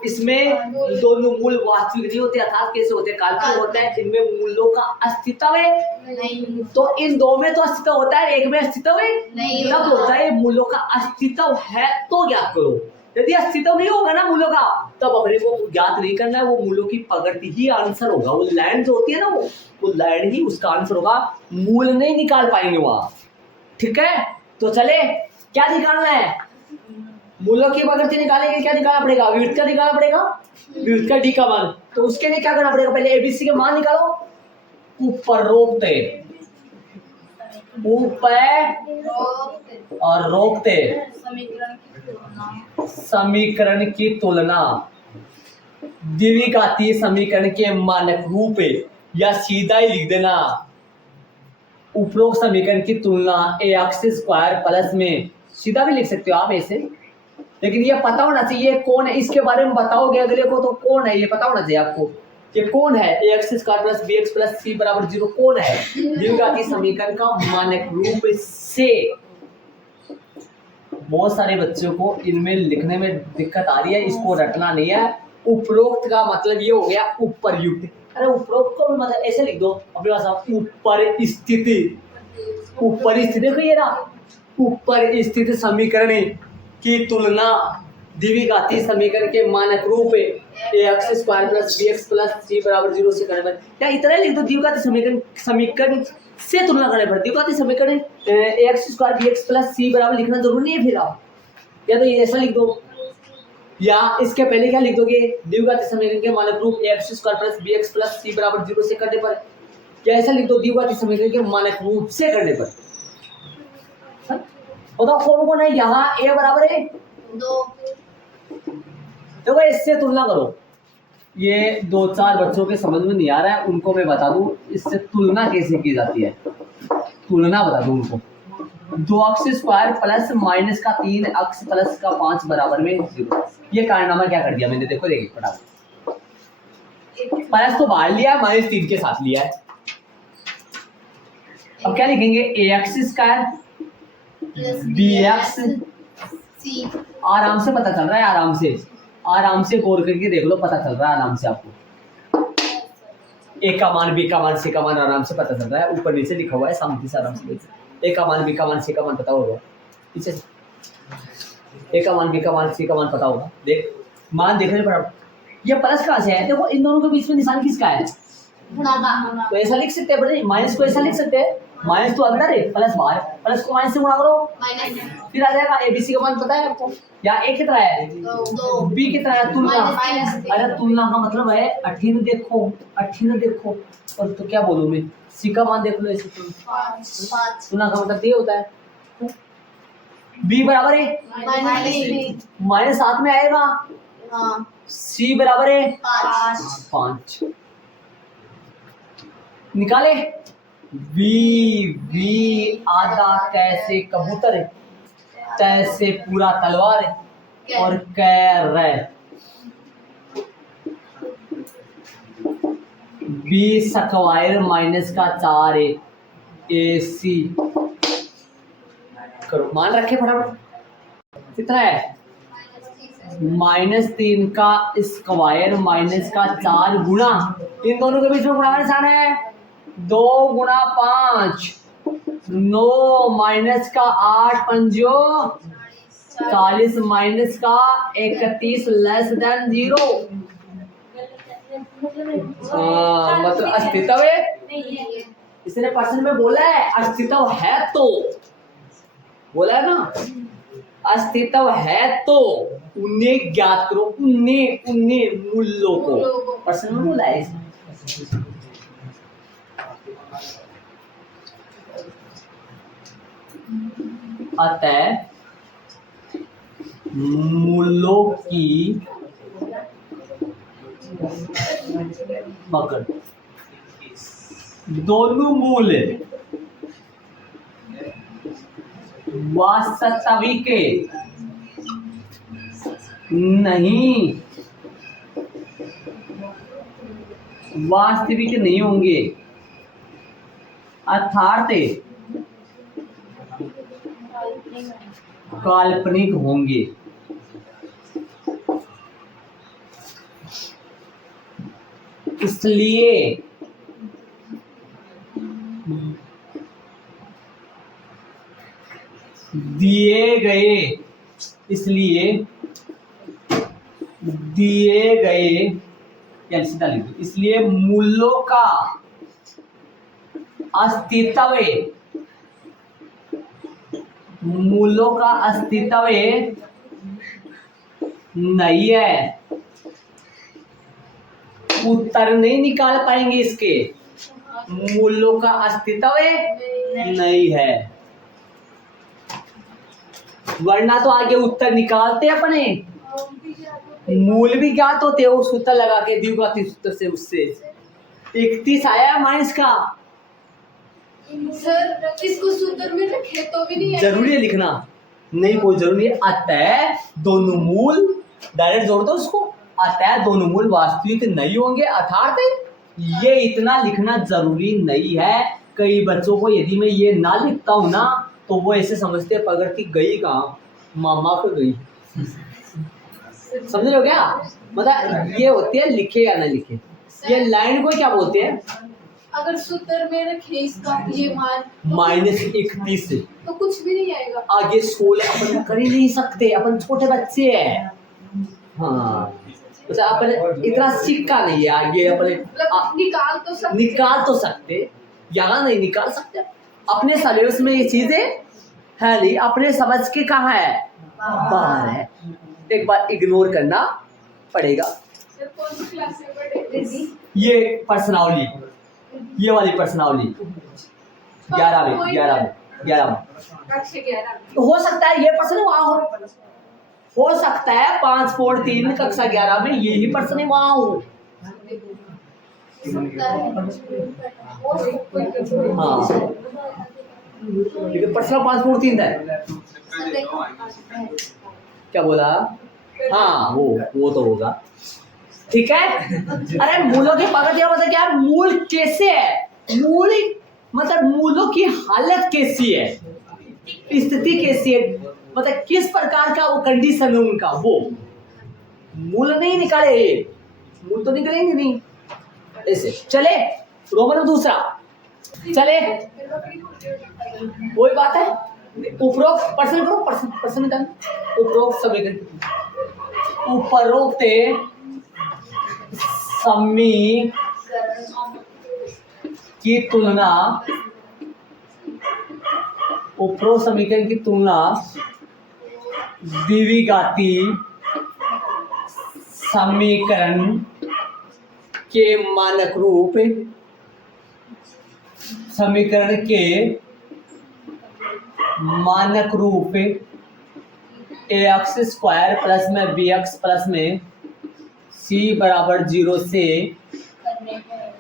इसमें दोनों मूल वास्तविक नहीं होते, अर्थात कैसे होते? काल्पनिक होते हैं, जिनमें मूलों का अस्तित्व है। नहीं। तो इन 2 में तो अस्तित्व होता है, एक में अस्तित्व है नहीं तब होता है। मूलों का अस्तित्व है तो ज्ञात करो। यदि अस्तित्व नहीं होगा ना मूलों का, तब अपने को ज्ञात नहीं करना है। वो मूलों की प्रकृति ही आंसर होगा। वो लाइन जो होती है ना, वो लाइन ही उसका आंसर होगा। मूल नहीं निकाल पाएंगे वहां। ठीक है, तो चले, क्या निकालना है? मूलों की प्रकृति निकालेंगे, क्या निकालना पड़ेगा? व्युत्पत्ति का निकालना पड़ेगा, व्युत्पत्ति का डी का मान। तो उसके लिए क्या करना पड़ेगा? पहले एबीसी के मान निकालो। उपरोक्त, ऊपर और रोकते समीकरण की तुलना द्विघातीय समीकरण के मानक रूप या सीधा ही लिख देना। उपरोक्त समीकरण की तुलना ए एक्स स्क्वायर प्लस में, सीधा भी लिख सकते हो आप ऐसे, लेकिन ये पता होना चाहिए कौन है। इसके बारे में बताओगे अगले को तो कौन है ये पता होना चाहिए आपको। ये कौन है? A X square plus B X plus C बराबर 0 कौन है? द्विघातीय समीकरण का मानक रूप से। बहुत सारे बच्चों को इनमें लिखने में दिक्कत आ रही है, इसको रटना नहीं है। उपरोक्त का मतलब ये हो गया उपरयुक्त। अरे उपरोक्त को भी मतलब ऐसे लिख दो अपने पास, ऊपर स्थिति, ऊपर स्थिति देखो ये ना, ऊपर स्थित समीकरण की तुलना द्विघातीय समीकरण के मानक रूप A X square plus B X plus C बराबर 0 से करने पर, या इतना लिख दो द्विघातीय समीकरण से तुलना करने पर। द्विघातीय समीकरण A X square B X plus C बराबर लिखना जरूरी नहीं है फिर आप, या तो ऐसा लिख दो, या इसके पहले क्या लिख दोगे? द्विघातीय समीकरण के मानक रूप A X square plus B X plus C बराबर 0 से करने पर, या ऐसा लिख दो द्विघातीय समीकरण के मानक रूप से करने पर। बताओ कौन कौन है यहाँ? ए बराबर है 2। देखो इससे तुलना करो। ये 2-4 बच्चों के समझ में नहीं आ रहा है, उनको मैं बता दूं इससे तुलना कैसे की जाती है। तुलना बता दूं उनको। 2x स्क्वायर प्लस माइनस का 3x प्लस का 5 बराबर में 0। ये कारनामा क्या कर दिया मैंने? देखो देखिए फटाफट, प्लस तो बाहर लिया है, माइनस 3 के साथ लिया है। अब क्या लिखेंगे? ax स्क्वायर bx, आराम से पता चल रहा है, आराम से गौर करके देख लो, पता चल रहा है आराम से आपको। ए का मान, बी का मान, सी का मान आराम से पता चल रहा है। ऊपर नीचे लिखा हुआ है, शांति से आराम से देखो। ए का मान, बी का मान, सी का मान पता होगा पीछे से। ए का मान, बी का मान, सी का मान पता होगा। देख मान देखने पर ये प्लस कहाँ से है? देखो इन दोनों के बीच में निशान किसका है? तो ऐसा लिख सकते हैं बड़े, माइनस को ऐसा लिख सकते हैं, माइनस तो अंदर है, प्लस बाहर, प्लस को माइनस से गुणा करो फिर आ जाएगा। एबीसी का मान पता है आपको? या ए कितना है? 2। बी कितना है? तुलना। अरे तुलना का मतलब है अठीन देखो, और तो क्या बोलूं मैं, सी का मान देख लो ऐसे। तुलना का मतलब ये होता है। बी बराबर है माइनस 7 में आएगा। सी बराबर है 5। निकाले। वी आधा कैसे कबूतर है, तैसे पूरा तलवार है, और कैर बी स्क्वायर माइनस का 4 है, ए सी करो, मान रखे फटाफट। कितना है? -3 का स्क्वायर माइनस का 4 गुणा, इन दोनों के बीच में गुणा का निशान है, 2 गुणा 5, 9 माइनस का 8 पंजो 40 माइनस का 31 लेस देन 0। मतलब अस्तित्व है, इसने पर्सन में बोला है अस्तित्व है तो, बोला है ना अस्तित्व है तो उन्हें ज्ञात करो, उन्हें मूल्यों को पर्सन में बोला है। अतः मूलों की पकड़, दोनों मूल वास्तविक नहीं, वास्तविक नहीं होंगे, अर्थात काल्पनिक होंगे। इसलिए दिए गए या सीधा लिख दो, इसलिए मूलों का अस्तित्व नहीं है। उत्तर नहीं निकाल पाएंगे इसके, मूलों का अस्तित्व नहीं है, वरना तो आगे उत्तर निकालते अपने। मूल भी ज्ञात होते हो सूत्र लगा के, द्विघाती सूत्र से, उससे 31 आया माइनस का। सर इसको सूत्र में रखे तो भी नहीं जरूरी है लिखना, नहीं कोई जरूरी है। अतः दोनों मूल, डायरेक्ट जोड़ दो उसको, अतः दोनों मूल वास्तविक नहीं होंगे, अर्थात ये इतना लिखना जरूरी नहीं है। कई बच्चों को यदि मैं ये ना लिखता हूं ना तो वो ऐसे समझते हैं प्रगति गई कहाँ, मामा को गई। समझ रहे हो क्या? मतलब ये होती है लिखे या ना लिखे, ये लाइन को क्या बोलते हैं? अगर सूत्र में रखे इसका ये मान -31 तो कुछ भी नहीं आएगा। आगे 16 अपन कर ही नहीं सकते, अपन छोटे बच्चे हैं। हाँ अच्छा, अपन इतना सिक्का नहीं है आगे, अपने निकाल तो सकते, यहाँ नहीं निकाल सकते। अपने सिलेबस में ये चीजें है नहीं, अपने समझ के कहाँ है, बाहर है। एक बार इग्नोर करना पड़ेगा। सर कौन सी क्लास में पढ़े? ये पर्सनावली, ये वाली पर्सनावली 11 में हो सकता है ये पर्सन वहां हो सकता है 5.3 कक्षा 11 में यही पर्सन वहां हो। हाँ लेकिन पर्सन 5.3 है। क्या बोला? हाँ वो तो होगा, ठीक है। अरे मूलों की पकड़ क्या मतलब क्या, मूल कैसे है, मूल मतलब मूलों की हालत कैसी है, स्थिति कैसी है, मतलब किस प्रकार का वो कंडीशन है उनका, वो मूल नहीं निकाले, मूल तो निकलेंगे नहीं ऐसे। चले रोमन दूसरा, चले वही बात है, उपरोक्त पर्सन करो, पर्सन में उपरोक्त समीकरण, उपरोक्त समीकरण की तुलना, उपरोक्त समीकरण की तुलना द्विघाती समीकरण के मानक रूप, समीकरण के मानक रूप ax² प्लस में bx प्लस में c बराबर 0 से,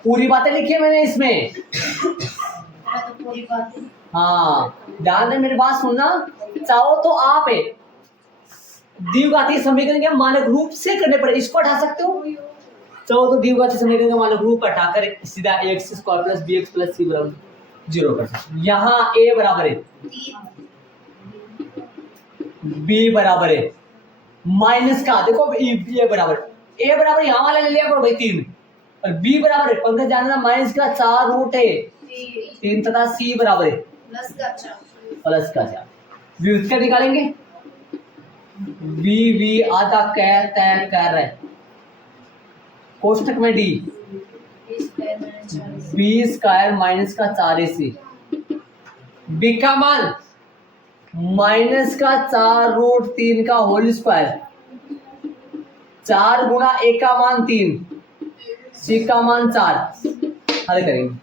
पूरी बातें लिखी है मैंने इसमें। हाँ ध्यान दें, मेरी बात सुनना, चाहो तो आप द्विघाती समीकरण के मानक रूप से करने पड़े, इसको हटा सकते हो, चाहो तो द्विघाती समीकरण का मानक रूप हटाकर सीधा ax² plus bx plus c बराबर 0 कर सकते। यहाँ a बराबर है, b बराबर है माइनस का, देखो a बराबर यहाँ वाला ले लिया करो भाई 3, और b बराबर है पंकज जानना माइनस का 4 रूट है 3 तथा c बराबर है प्लस का 4। व्युत्क्रम निकालेंगे, b आधा तय कर रहे कोष्टक में d b² माइनस का 4ac, b का मान माइनस का 4 रूट 3 का होल स्क्वायर, 4 गुणा a का मान 3, c का मान 4, हल करेंगे।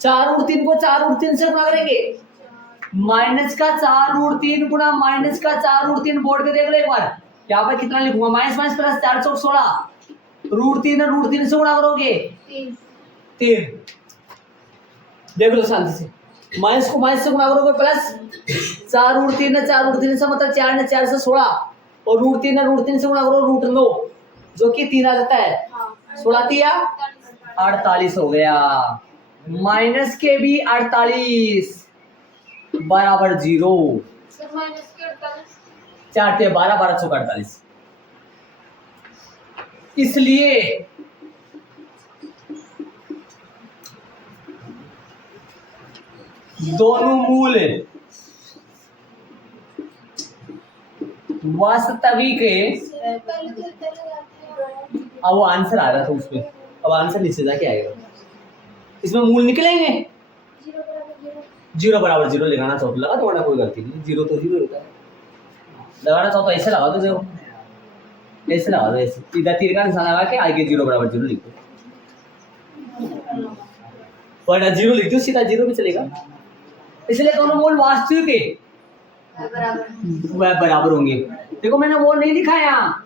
4 रूट 3 को 4 रूट 3 से गुणा करेंगे, -4√3 गुणा -4√3 बोर्ड पे देख लो एक बार। यहाँ पर कितना लिखूंगा, माइनस माइनस प्लस 4 चौक 16, √3 से गुणा करोगे 3। देख लो शांति से, माइनस को माइनस से गुणा करोगे प्लस 4√3 से मतलब 4 ने 4 से 16, और √3 से गुणा करो √9 जो कि 3 आ जाता है, 16 या 48 हो गया। माइनस के भी 48 बराबर 0, 4 × 12 12 × 48। इसलिए दोनों मूल वास्तविक, अब वो आंसर आ रहा था उसमें, अब आंसर नीचे जाके आएगा। इसमें मूल निकलेंगे, 0 बराबर 0 लगाना चाहो तो लगा दो, कोई गलती नहीं, 0 तो 0 होता है। लगाना चाहो तो ऐसे लगा दो, देखो ऐसे लगा दो, ऐसे इधर तीर का निशान लगा के आगे 0 बराबर 0 लिख दो, वरना 0 लिख दो सीधा 0 भी चलेगा। इसलिए दोनों मूल वास्तविक वह बराबर होंगे। देखो मैंने वो नहीं लिखा यहाँ,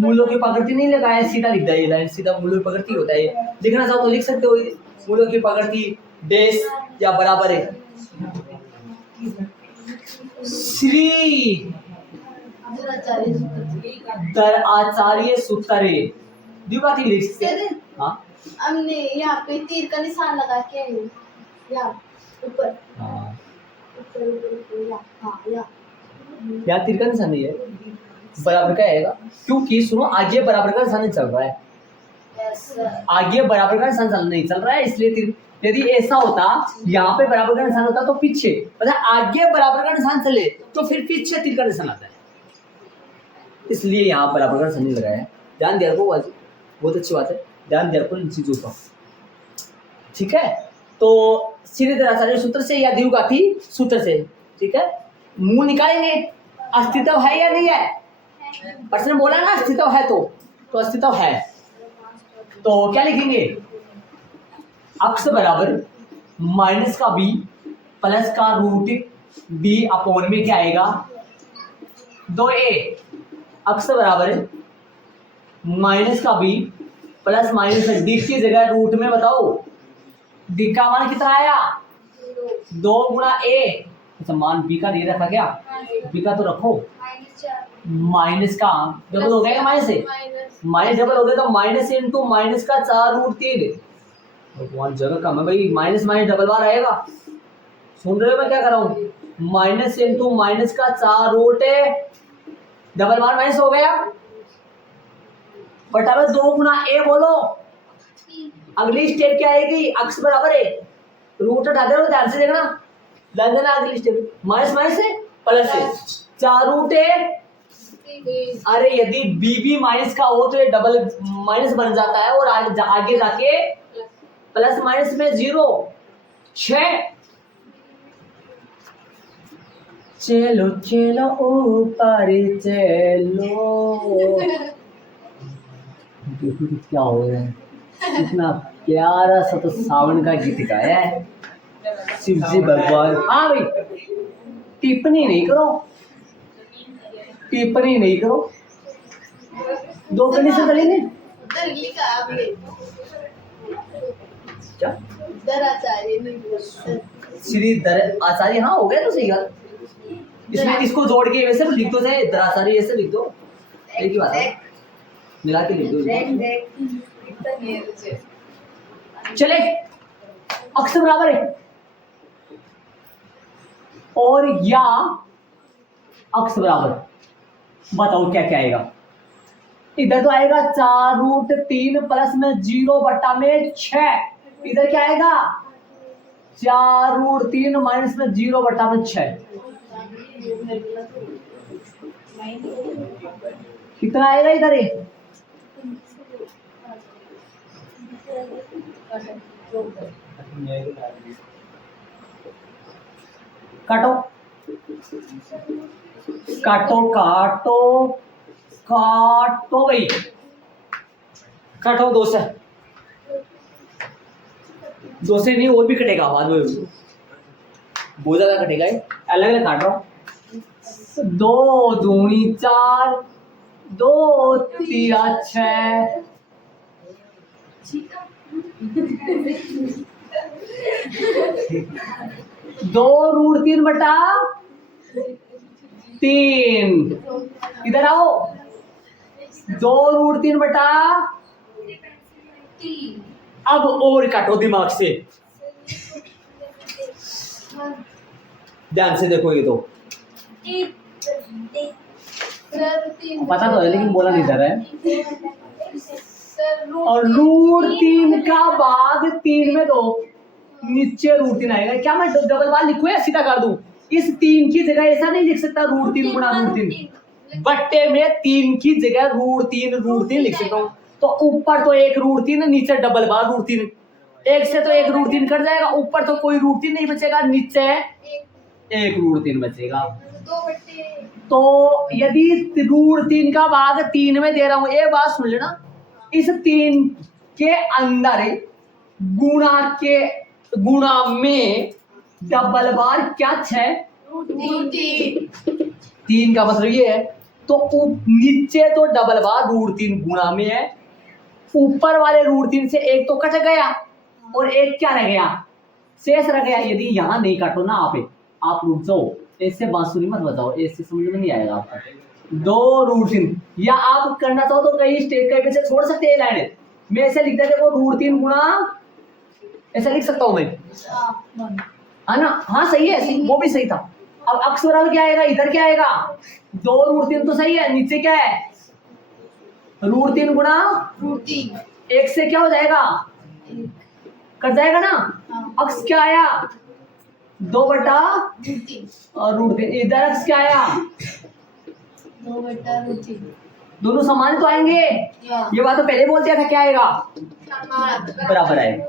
मूलों की प्रकृति नहीं लगाया, सीधा लिख दिया, ये लाइन सीधा मूलों की प्रकृति होता है। लिखना चाहो तो लिख सकते हो, मूलों की प्रकृति डैश या बराबर है। श्री दर आचार्य सूत्र द्विघाती लिख सकते हैं। हाँ हमने यहाँ पे तीर का निशान लगा के यहाँ ऊपर, यहाँ तीर का निशान नहीं है, बराबर का आएगा, क्योंकि सुनो आगे बराबर का निशान नहीं चल रहा है, आगे बराबर का निशान नहीं चल रहा है, इसलिए तीर, यदि ऐसा होता यहाँ पे बराबर का निशान होता तो पीछे, मतलब आगे बराबर का निशान चले तो फिर पीछे तीर का निशान आता है, इसलिए यहाँ बराबर का निशान नहीं लगाया है। ध्यान दिया को, बहुत अच्छी बात है, ध्यान दिया को इन चीजों का, ठीक है। तो श्रीधराचार्य सूत्र से या द्विघाती सूत्र से, ठीक है, मूल निकालेंगे, अस्तित्व है या नहीं है, प्रश्न बोला ना अस्तित्व है, तो अस्तित्व है, तो क्या लिखेंगे, अक्स बराबर माइनस का b प्लस का रूट b अपॉन में क्या आएगा 2a, अक्स बराबर माइनस का b प्लस माइनस d की जगह रूट में बताओ d का मान कितना आया 2 गुणा a, अच्छा मान b का नहीं रखा क्या, b का तो रखो, माइनस का डबल हो गया, माइनस से माइनस डबल हो गया तो माइनस इंटू माइनस का 4√3, भगवान जगह कम है भाई, माइनस माइनस डबल बार आएगा, सुन रहे हो मैं क्या कर रहा हूँ, माइनस इंटू माइनस का 4 डबल बार माइनस हो गया, बटा में 2 गुणा a बोलो, अगली स्टेप क्या आएगी, अक्स बराबर है, रूट हटा दे रहे हो, ध्यान से देखना, लग देना अगली स्टेप, माइनस माइनस से प्लस से 4√a, अरे यदि b भी माइनस का हो तो ये डबल माइनस बन जाता है, और आगे जाके प्लस माइनस में 0 6, चलो चलो ऊपर चलो, देखो क्या हो रहा है, कितना प्यारा सा तो सावन का गीत गाया है शिव जी भगवान। हाँ भाई टिप्पणी नहीं करो, टिप्पणी नहीं करो, 2 कंडीशन चलेंगे क्या, श्री दर आचार्य, हाँ हो गया तो सही बात, इसमें इसको जोड़ के वैसे लिख दो, चाहे दराचार्य ऐसे लिख दो, एक ही बात है, मिला के लिख दो। चले अक्स बराबर है और या अक्स बराबर, बताओ क्या क्या आएगा, इधर तो आएगा 4√3 प्लस में 0 बट्टा में 6, इधर क्या आएगा 4√3 माइनस में 0 बट्टा में 6, कितना आएगा इधर ये, काटो काटो काटो काटो भाई, काटो 2 से नहीं, और भी कटेगा बाद में, बहुत ज्यादा कटेगा ये, अलग अलग काट रहा हूँ। 2 दूनी 4, 2 तिया 6, 2√3/3। इधर आओ, 2√3/3। अब और काटो दिमाग से, ध्यान से देखो ये तो पता तो है लेकिन बोला नहीं जा रहा है। और √3 का भाग 3 में 2, नीचे √3 आएगा। क्या मैं डबल बार लिखूं या सीधा कर दूं? इस 3 की जगह ऐसा नहीं लिख सकता √3 गुणा √3, बट्टे में 3 की जगह √3 लिख सकता हूँ। तो ऊपर तो 1 √3, नीचे डबल बार √3, एक से तो 1 √3 कट जाएगा, ऊपर तो कोई √3 नहीं बचेगा, नीचे 1 √3 बचेगा। तो यदि √3 का भाग 3 में दे रहा हूं, ये बात सुन लेना, इस 3 के अंदर गुणा में डबल बार क्या 6 3 का मतलब ये है। तो नीचे तो डबल बार √3 गुणा में है, ऊपर वाले √3 से 1 तो कट गया और 1 क्या रह गया, शेष रह गया। यदि यहां नहीं काटो ना आप रुक जाओ, इससे बांसुरी मत बताओ, इससे समझ में नहीं आएगा आपका। 2√3, या आप करना चाहो तो कहीं स्टेट का से छोड़ सकते हैं लाइन, मैं ऐसे लिख देते वो √3 गुणा, ऐसा लिख सकता हूं मैं, है ना? हाँ सही है, वो भी सही था। अब अक्स बराबर क्या आएगा, इधर क्या आएगा, 2√3 तो सही है, नीचे क्या है √3 गुणा √3, 1 से क्या हो जाएगा, कट जाएगा ना। अक्स क्या आया 2/√3 और √3, इधर अक्स क्या आया 2/√3, दोनों समान तो आएंगे। ये बात तो पहले बोल दिया था, क्या आएगा बराबर आएगा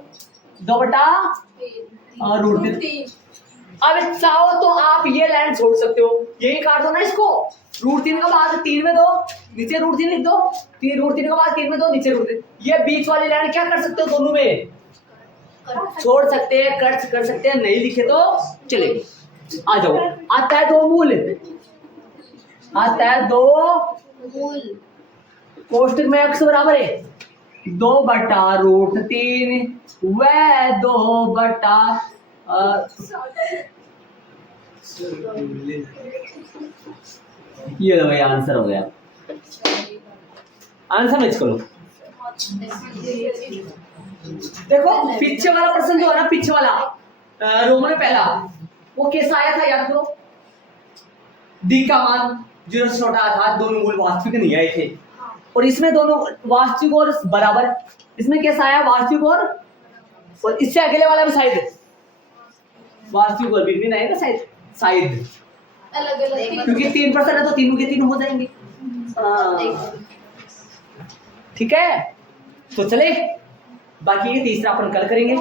2/√3। अब चाहो तो आप ये लाइन छोड़ सकते हो, यही काट दो ना इसको, √3 का भाग 3 में 2, नीचे √3 लिख दो, √3 का भाग 3 में 2, नीचे √3। ये बीच वाली लाइन क्या कर सकते हो, दोनों में छोड़ सकते हैं, कट कर सकते हैं, नहीं लिखे तो चलेगा। आ जाओ, आता है 2 मूल, आता है 2 मूल, कोष्टक में अक्स बराबर है 2/√3 व 2 ये लो भाई, आंसर हो गया। आंसर मैच करो। देखो पीछे वाला प्रश्न जो है ना, पीछे वाला रोमन में पहला, वो कैसा आया था याद करो। डी का मान 0 से छोटा था, दोनों मूल वास्तविक नहीं आए थे, और इसमें दोनों वास्तविक और बराबर, इसमें कैसा आया वास्तविक और इससे अगले वाला भी शायद वास्तविक और भी आएगा शायद अलग अलग, क्योंकि 3% है तो तीनों के तीनों हो जाएंगे। ठीक है, तो चले बाकी ये तीसरा अपन कल करेंगे।